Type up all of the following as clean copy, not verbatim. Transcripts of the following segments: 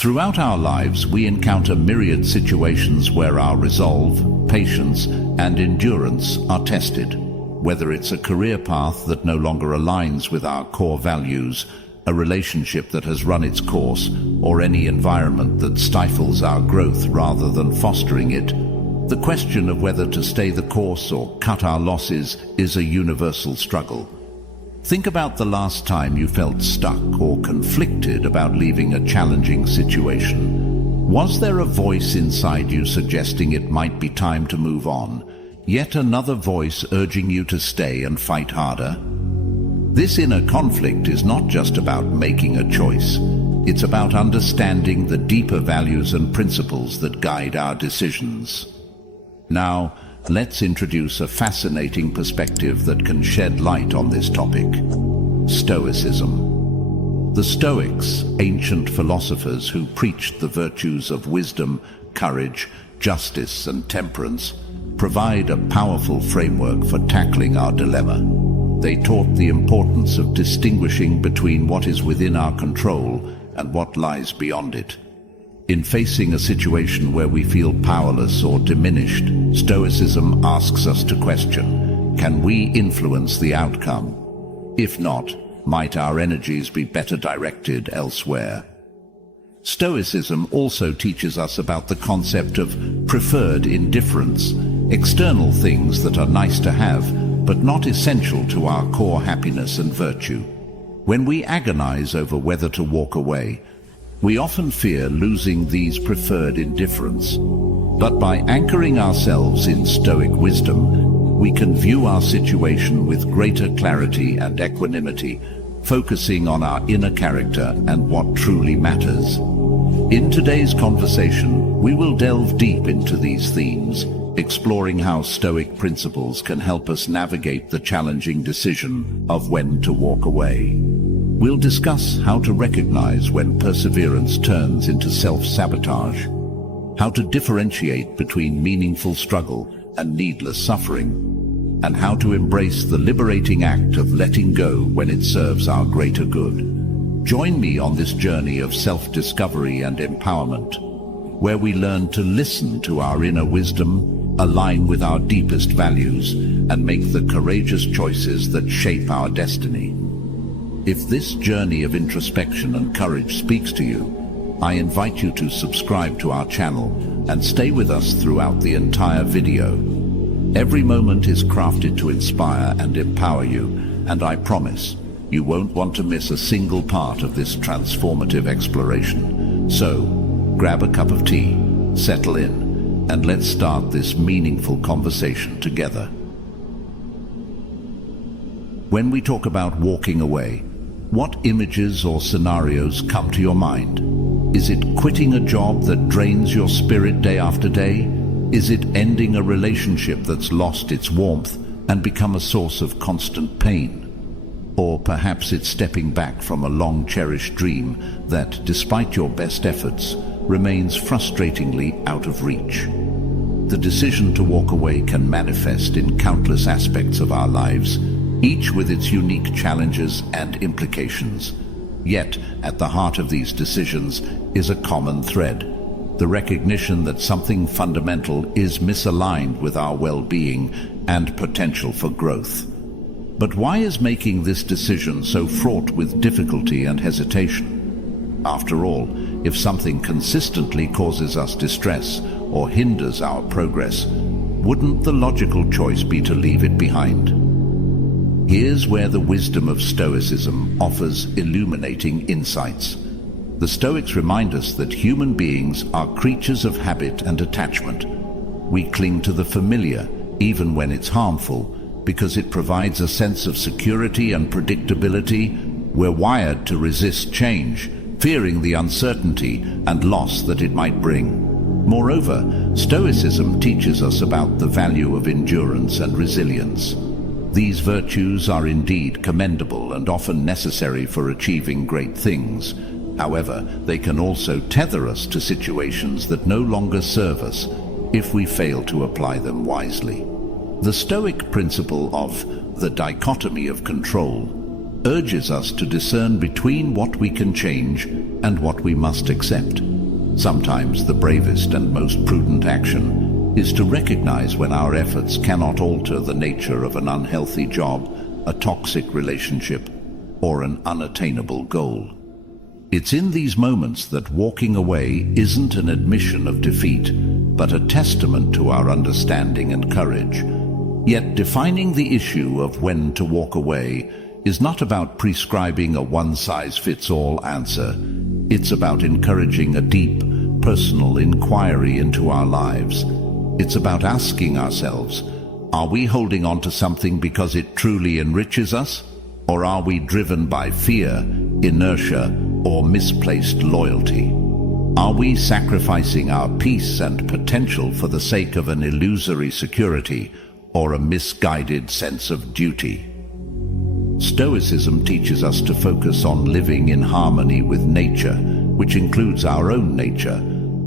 Throughout our lives, we encounter myriad situations where our resolve, patience, and endurance are tested. Whether it's a career path that no longer aligns with our core values, a relationship that has run its course, or any environment that stifles our growth rather than fostering it, the question of whether to stay the course or cut our losses is a universal struggle. Think about the last time you felt stuck or conflicted about leaving a challenging situation. Was there a voice inside you suggesting it might be time to move on? Yet another voice urging you to stay and fight harder? This inner conflict is not just about making a choice. It's about understanding the deeper values and principles that guide our decisions. Now, let's introduce a fascinating perspective that can shed light on this topic: Stoicism. The Stoics, ancient philosophers who preached the virtues of wisdom, courage, justice, and temperance, provide a powerful framework for tackling our dilemma. They taught the importance of distinguishing between what is within our control and what lies beyond it. In facing a situation where we feel powerless or diminished, Stoicism asks us to question, can we influence the outcome? If not, might our energies be better directed elsewhere? Stoicism also teaches us about the concept of preferred indifference, external things that are nice to have, but not essential to our core happiness and virtue. When we agonize over whether to walk away, we often fear losing these preferred indifference. But by anchoring ourselves in Stoic wisdom, we can view our situation with greater clarity and equanimity, focusing on our inner character and what truly matters. In today's conversation, we will delve deep into these themes, exploring how Stoic principles can help us navigate the challenging decision of when to walk away. We'll discuss how to recognize when perseverance turns into self-sabotage, how to differentiate between meaningful struggle and needless suffering, and how to embrace the liberating act of letting go when it serves our greater good. Join me on this journey of self-discovery and empowerment, where we learn to listen to our inner wisdom, align with our deepest values, and make the courageous choices that shape our destiny. If this journey of introspection and courage speaks to you, I invite you to subscribe to our channel and stay with us throughout the entire video. Every moment is crafted to inspire and empower you, and I promise you won't want to miss a single part of this transformative exploration. So, grab a cup of tea, settle in, and let's start this meaningful conversation together. When we talk about walking away, what images or scenarios come to your mind? Is it quitting a job that drains your spirit day after day? Is it ending a relationship that's lost its warmth and become a source of constant pain? Or perhaps it's stepping back from a long-cherished dream that, despite your best efforts, remains frustratingly out of reach. The decision to walk away can manifest in countless aspects of our lives, each with its unique challenges and implications. Yet, at the heart of these decisions is a common thread: the recognition that something fundamental is misaligned with our well-being and potential for growth. But why is making this decision so fraught with difficulty and hesitation? After all, if something consistently causes us distress or hinders our progress, wouldn't the logical choice be to leave it behind? Here's where the wisdom of Stoicism offers illuminating insights. The Stoics remind us that human beings are creatures of habit and attachment. We cling to the familiar, even when it's harmful, because it provides a sense of security and predictability. We're wired to resist change, fearing the uncertainty and loss that it might bring. Moreover, Stoicism teaches us about the value of endurance and resilience. These virtues are indeed commendable and often necessary for achieving great things. However, they can also tether us to situations that no longer serve us if we fail to apply them wisely. The Stoic principle of the dichotomy of control urges us to discern between what we can change and what we must accept. Sometimes the bravest and most prudent action is to recognize when our efforts cannot alter the nature of an unhealthy job, a toxic relationship, or an unattainable goal. It's in these moments that walking away isn't an admission of defeat, but a testament to our understanding and courage. Yet defining the issue of when to walk away is not about prescribing a one-size-fits-all answer. It's about encouraging a deep, personal inquiry into our lives. It's about asking ourselves, are we holding on to something because it truly enriches us? Or are we driven by fear, inertia, or misplaced loyalty? Are we sacrificing our peace and potential for the sake of an illusory security or a misguided sense of duty? Stoicism teaches us to focus on living in harmony with nature, which includes our own nature,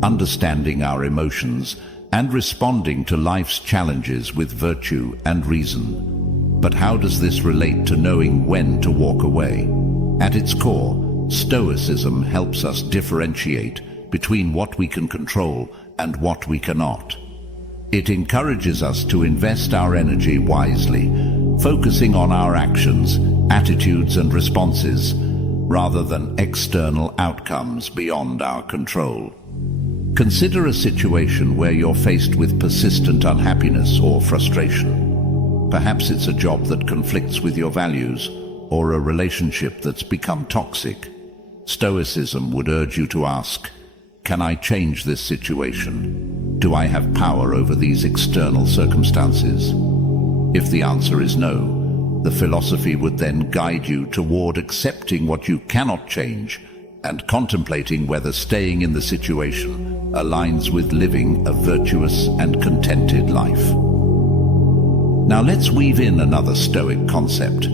understanding our emotions, and responding to life's challenges with virtue and reason. But how does this relate to knowing when to walk away? At its core, Stoicism helps us differentiate between what we can control and what we cannot. It encourages us to invest our energy wisely, focusing on our actions, attitudes, and responses, rather than external outcomes beyond our control. Consider a situation where you're faced with persistent unhappiness or frustration. Perhaps it's a job that conflicts with your values, or a relationship that's become toxic. Stoicism would urge you to ask, can I change this situation? Do I have power over these external circumstances? If the answer is no, the philosophy would then guide you toward accepting what you cannot change and contemplating whether staying in the situation aligns with living a virtuous and contented life. Now let's weave in another Stoic concept,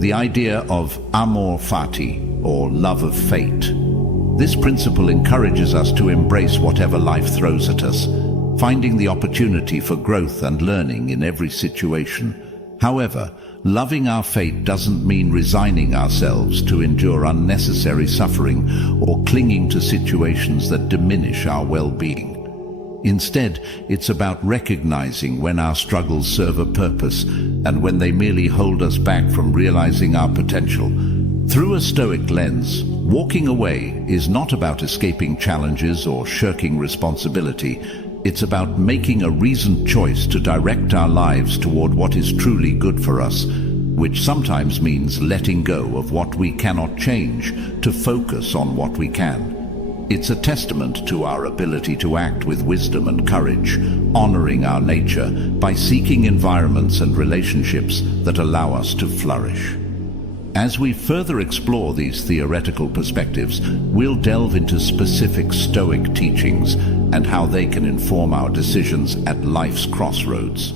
the idea of amor fati, or love of fate. This principle encourages us to embrace whatever life throws at us, finding the opportunity for growth and learning in every situation. However, loving our fate doesn't mean resigning ourselves to endure unnecessary suffering or clinging to situations that diminish our well-being. Instead, it's about recognizing when our struggles serve a purpose and when they merely hold us back from realizing our potential. Through a Stoic lens, walking away is not about escaping challenges or shirking responsibility. It's about making a reasoned choice to direct our lives toward what is truly good for us, which sometimes means letting go of what we cannot change to focus on what we can. It's a testament to our ability to act with wisdom and courage, honoring our nature by seeking environments and relationships that allow us to flourish. As we further explore these theoretical perspectives, we'll delve into specific Stoic teachings and how they can inform our decisions at life's crossroads.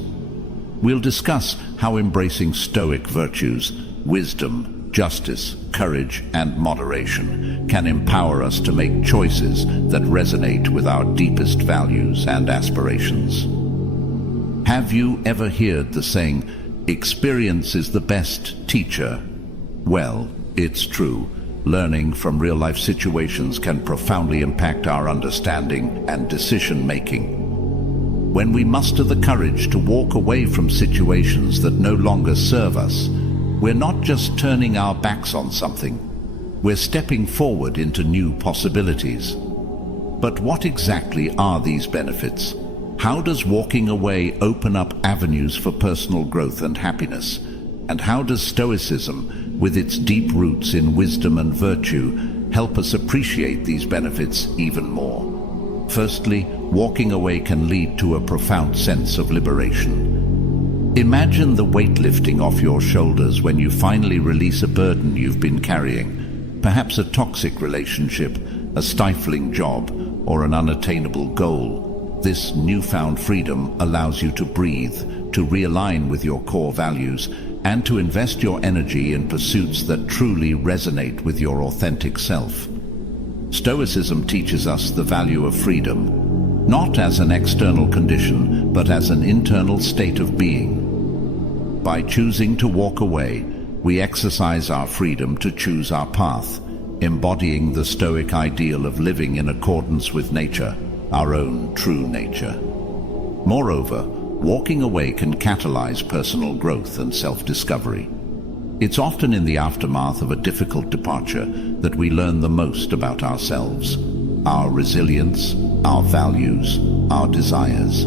We'll discuss how embracing Stoic virtues, wisdom, justice, courage, and moderation can empower us to make choices that resonate with our deepest values and aspirations. Have you ever heard the saying, "Experience is the best teacher"? Well, it's true. Learning from real-life situations can profoundly impact our understanding and decision-making. When we muster the courage to walk away from situations that no longer serve us, we're not just turning our backs on something. We're stepping forward into new possibilities. But what exactly are these benefits? How does walking away open up avenues for personal growth and happiness? And how does Stoicism, with its deep roots in wisdom and virtue, help us appreciate these benefits even more? Firstly, walking away can lead to a profound sense of liberation. Imagine the weight lifting off your shoulders when you finally release a burden you've been carrying, perhaps a toxic relationship, a stifling job, or an unattainable goal. This newfound freedom allows you to breathe, to realign with your core values, and to invest your energy in pursuits that truly resonate with your authentic self. Stoicism teaches us the value of freedom, not as an external condition, but as an internal state of being. By choosing to walk away, we exercise our freedom to choose our path, embodying the Stoic ideal of living in accordance with nature, our own true nature. Moreover, walking away can catalyze personal growth and self-discovery. It's often in the aftermath of a difficult departure that we learn the most about ourselves, our resilience, our values, our desires.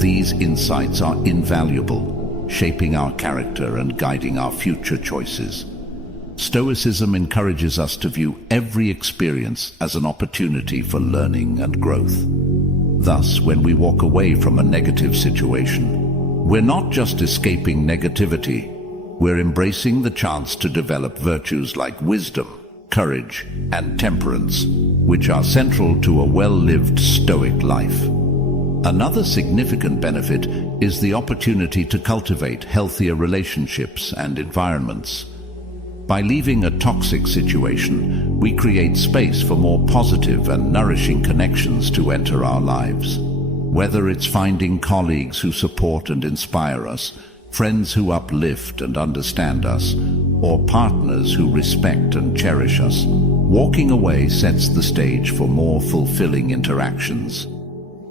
These insights are invaluable, shaping our character and guiding our future choices. Stoicism encourages us to view every experience as an opportunity for learning and growth. Thus, when we walk away from a negative situation, we're not just escaping negativity, we're embracing the chance to develop virtues like wisdom, courage, and temperance, which are central to a well-lived Stoic life. Another significant benefit is the opportunity to cultivate healthier relationships and environments. By leaving a toxic situation, we create space for more positive and nourishing connections to enter our lives. Whether it's finding colleagues who support and inspire us, friends who uplift and understand us, or partners who respect and cherish us, walking away sets the stage for more fulfilling interactions.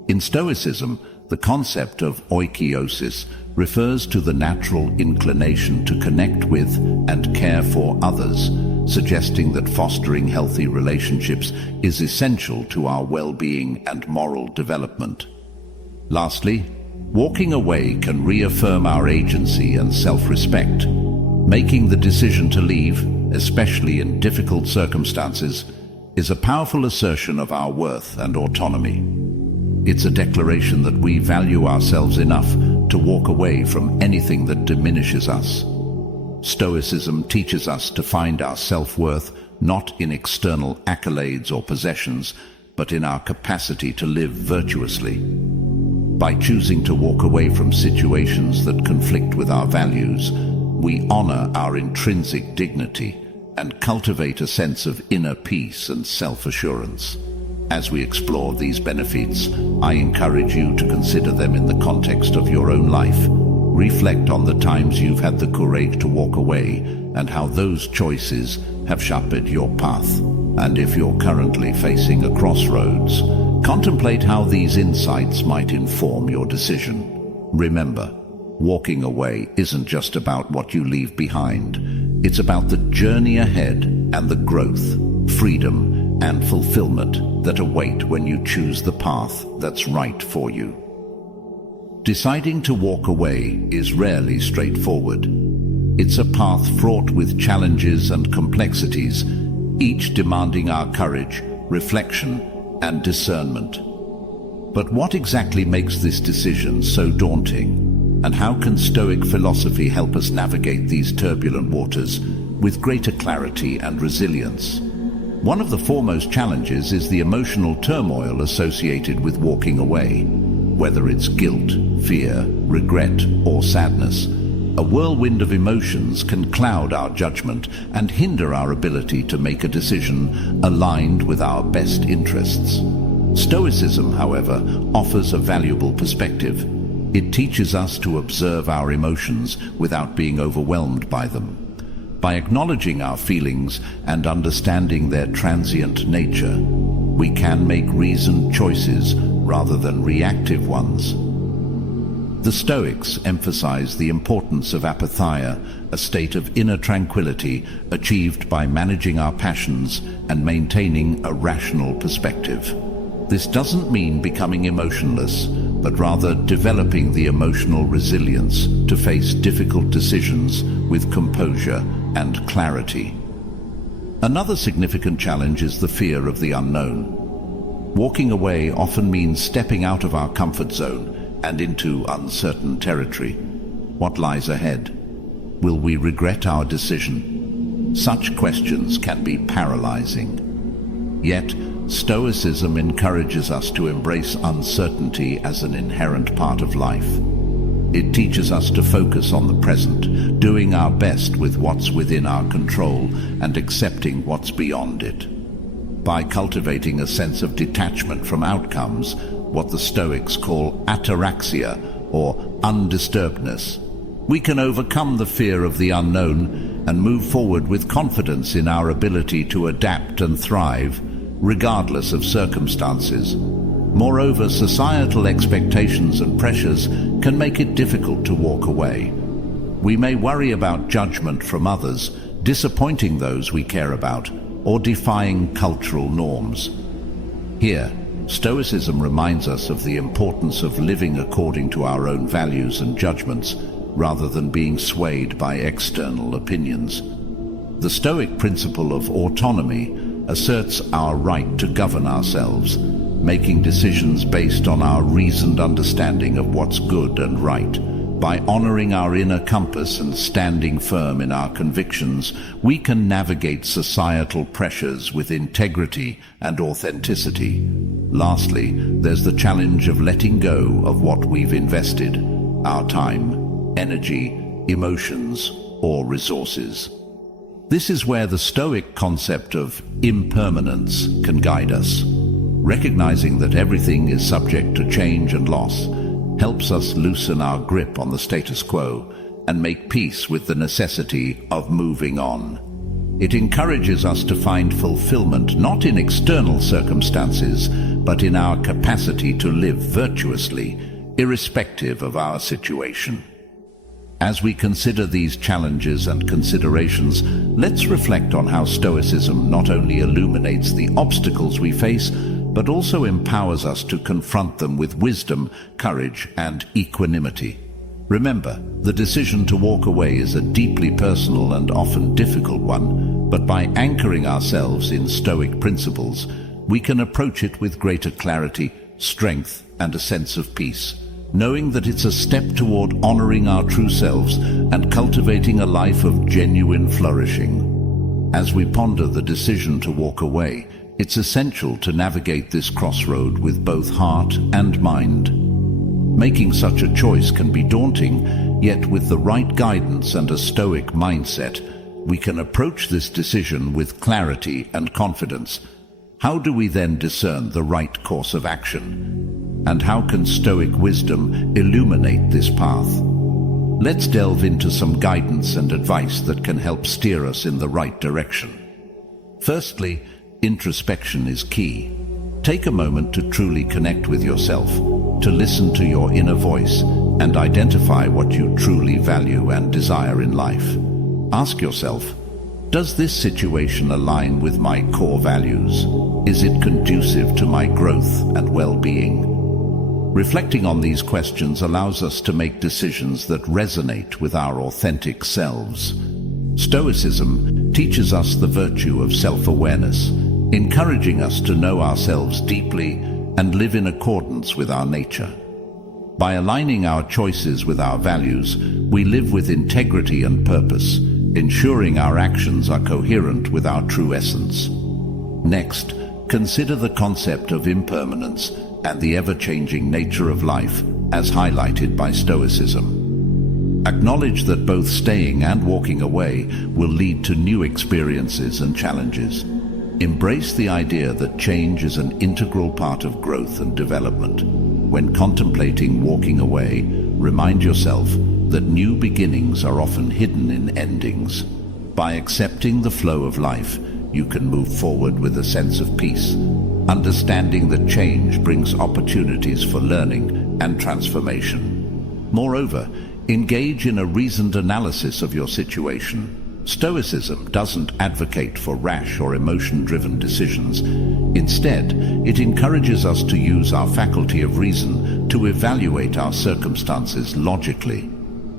In Stoicism, the concept of oikeiosis refers to the natural inclination to connect with and care for others, suggesting that fostering healthy relationships is essential to our well-being and moral development. Lastly, walking away can reaffirm our agency and self-respect. Making the decision to leave, especially in difficult circumstances, is a powerful assertion of our worth and autonomy. It's a declaration that we value ourselves enough to walk away from anything that diminishes us. Stoicism teaches us to find our self-worth not in external accolades or possessions, but in our capacity to live virtuously. By choosing to walk away from situations that conflict with our values, we honor our intrinsic dignity and cultivate a sense of inner peace and self-assurance. As we explore these benefits, I encourage you to consider them in the context of your own life. Reflect on the times you've had the courage to walk away and how those choices have sharpened your path. And if you're currently facing a crossroads, contemplate how these insights might inform your decision. Remember, walking away isn't just about what you leave behind. It's about the journey ahead and the growth, freedom, and fulfillment that await when you choose the path that's right for you. Deciding to walk away is rarely straightforward. It's a path fraught with challenges and complexities, each demanding our courage, reflection, and discernment. But what exactly makes this decision so daunting? And how can Stoic philosophy help us navigate these turbulent waters with greater clarity and resilience? One of the foremost challenges is the emotional turmoil associated with walking away. Whether it's guilt, fear, regret, or sadness, a whirlwind of emotions can cloud our judgment and hinder our ability to make a decision aligned with our best interests. Stoicism, however, offers a valuable perspective. It teaches us to observe our emotions without being overwhelmed by them. By acknowledging our feelings and understanding their transient nature, we can make reasoned choices rather than reactive ones. The Stoics emphasize the importance of apatheia, a state of inner tranquility achieved by managing our passions and maintaining a rational perspective. This doesn't mean becoming emotionless, but rather developing the emotional resilience to face difficult decisions with composure and clarity. Another significant challenge is the fear of the unknown. Walking away often means stepping out of our comfort zone and into uncertain territory. What lies ahead? Will we regret our decision? Such questions can be paralyzing. Yet, Stoicism encourages us to embrace uncertainty as an inherent part of life. It teaches us to focus on the present, doing our best with what's within our control and accepting what's beyond it. By cultivating a sense of detachment from outcomes, what the Stoics call ataraxia, or undisturbedness, we can overcome the fear of the unknown and move forward with confidence in our ability to adapt and thrive, regardless of circumstances. Moreover, societal expectations and pressures can make it difficult to walk away. We may worry about judgment from others, disappointing those we care about, or defying cultural norms. Here, Stoicism reminds us of the importance of living according to our own values and judgments, rather than being swayed by external opinions. The Stoic principle of autonomy asserts our right to govern ourselves, making decisions based on our reasoned understanding of what's good and right. By honoring our inner compass and standing firm in our convictions, we can navigate societal pressures with integrity and authenticity. Lastly, there's the challenge of letting go of what we've invested, our time, energy, emotions, or resources. This is where the Stoic concept of impermanence can guide us. Recognizing that everything is subject to change and loss helps us loosen our grip on the status quo and make peace with the necessity of moving on. It encourages us to find fulfillment not in external circumstances, but in our capacity to live virtuously, irrespective of our situation. As we consider these challenges and considerations, let's reflect on how Stoicism not only illuminates the obstacles we face, but also empowers us to confront them with wisdom, courage, and equanimity. Remember, the decision to walk away is a deeply personal and often difficult one, but by anchoring ourselves in Stoic principles, we can approach it with greater clarity, strength, and a sense of peace, knowing that it's a step toward honoring our true selves and cultivating a life of genuine flourishing. As we ponder the decision to walk away, it's essential to navigate this crossroad with both heart and mind. Making such a choice can be daunting, yet with the right guidance and a Stoic mindset, we can approach this decision with clarity and confidence. How do we then discern the right course of action? And how can Stoic wisdom illuminate this path? Let's delve into some guidance and advice that can help steer us in the right direction. Firstly, introspection is key. Take a moment to truly connect with yourself, to listen to your inner voice, and identify what you truly value and desire in life. Ask yourself, does this situation align with my core values? Is it conducive to my growth and well-being? Reflecting on these questions allows us to make decisions that resonate with our authentic selves. Stoicism teaches us the virtue of self-awareness, encouraging us to know ourselves deeply and live in accordance with our nature. By aligning our choices with our values, we live with integrity and purpose, ensuring our actions are coherent with our true essence. Next, consider the concept of impermanence and the ever-changing nature of life as highlighted by Stoicism. Acknowledge that both staying and walking away will lead to new experiences and challenges. Embrace the idea that change is an integral part of growth and development. When contemplating walking away, remind yourself that new beginnings are often hidden in endings. By accepting the flow of life, you can move forward with a sense of peace, understanding that change brings opportunities for learning and transformation. Moreover, engage in a reasoned analysis of your situation. Stoicism doesn't advocate for rash or emotion-driven decisions. Instead, it encourages us to use our faculty of reason to evaluate our circumstances logically.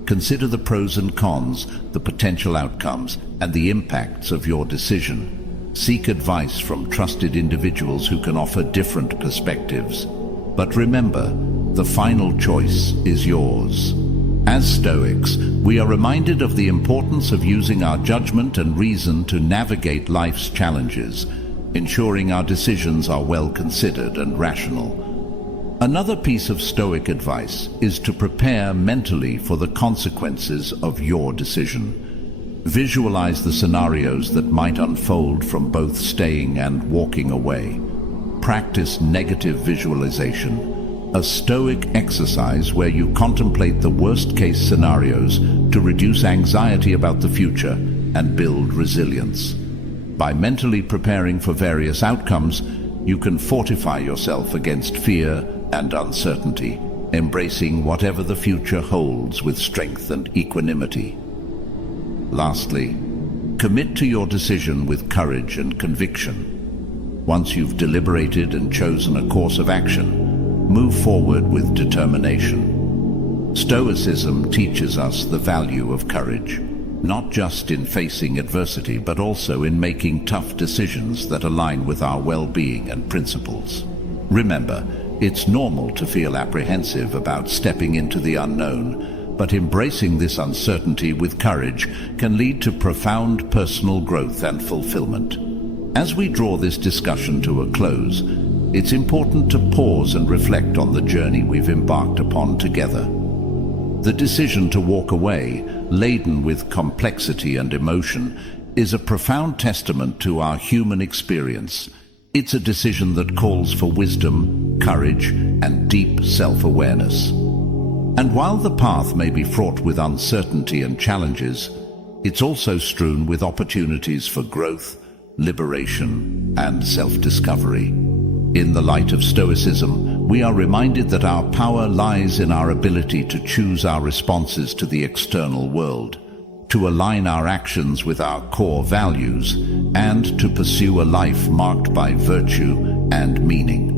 Consider the pros and cons, the potential outcomes, and the impacts of your decision. Seek advice from trusted individuals who can offer different perspectives. But remember, the final choice is yours. As Stoics, we are reminded of the importance of using our judgment and reason to navigate life's challenges, ensuring our decisions are well considered and rational. Another piece of Stoic advice is to prepare mentally for the consequences of your decision. Visualize the scenarios that might unfold from both staying and walking away. Practice negative visualization, a Stoic exercise where you contemplate the worst-case scenarios to reduce anxiety about the future and build resilience. By mentally preparing for various outcomes, you can fortify yourself against fear and uncertainty, embracing whatever the future holds with strength and equanimity. Lastly, commit to your decision with courage and conviction. Once you've deliberated and chosen a course of action, move forward with determination. Stoicism teaches us the value of courage, not just in facing adversity, but also in making tough decisions that align with our well-being and principles. Remember, it's normal to feel apprehensive about stepping into the unknown, but embracing this uncertainty with courage can lead to profound personal growth and fulfillment. As we draw this discussion to a close, it's important to pause and reflect on the journey we've embarked upon together. The decision to walk away, laden with complexity and emotion, is a profound testament to our human experience. It's a decision that calls for wisdom, courage, and deep self-awareness. And while the path may be fraught with uncertainty and challenges, it's also strewn with opportunities for growth, liberation, and self-discovery. In the light of Stoicism, we are reminded that our power lies in our ability to choose our responses to the external world, to align our actions with our core values, and to pursue a life marked by virtue and meaning.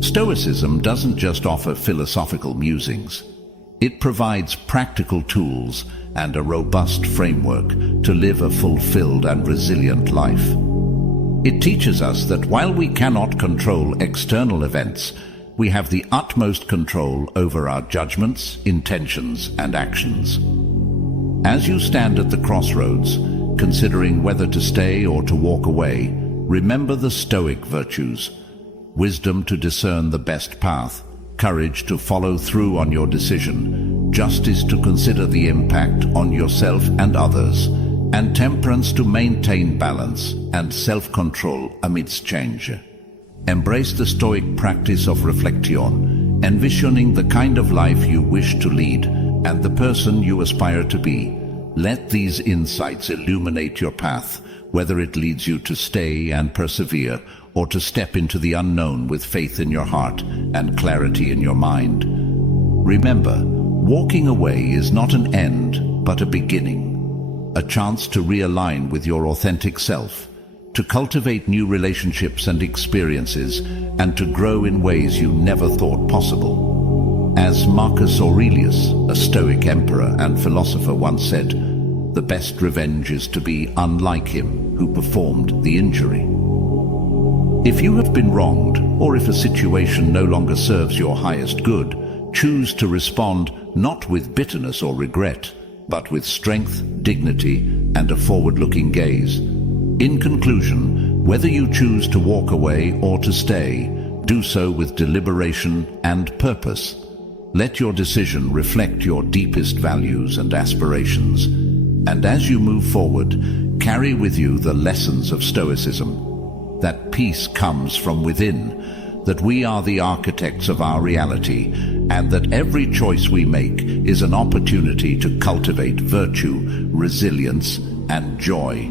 Stoicism doesn't just offer philosophical musings. It provides practical tools and a robust framework to live a fulfilled and resilient life. It teaches us that while we cannot control external events, we have the utmost control over our judgments, intentions, and actions. As you stand at the crossroads, considering whether to stay or to walk away, remember the Stoic virtues: wisdom to discern the best path, courage to follow through on your decision, justice to consider the impact on yourself and others, and temperance to maintain balance and self-control amidst change. Embrace the Stoic practice of reflection, envisioning the kind of life you wish to lead and the person you aspire to be. Let these insights illuminate your path, whether it leads you to stay and persevere, or to step into the unknown with faith in your heart and clarity in your mind. Remember, walking away is not an end, but a beginning, a chance to realign with your authentic self, to cultivate new relationships and experiences, and to grow in ways you never thought possible. As Marcus Aurelius, a Stoic emperor and philosopher, once said, "The best revenge is to be unlike him who performed the injury." If you have been wronged, or if a situation no longer serves your highest good, choose to respond not with bitterness or regret, but with strength, dignity, and a forward-looking gaze. In conclusion, whether you choose to walk away or to stay, do so with deliberation and purpose. Let your decision reflect your deepest values and aspirations. And as you move forward, carry with you the lessons of Stoicism, that peace comes from within, that we are the architects of our reality, and that every choice we make is an opportunity to cultivate virtue, resilience, and joy.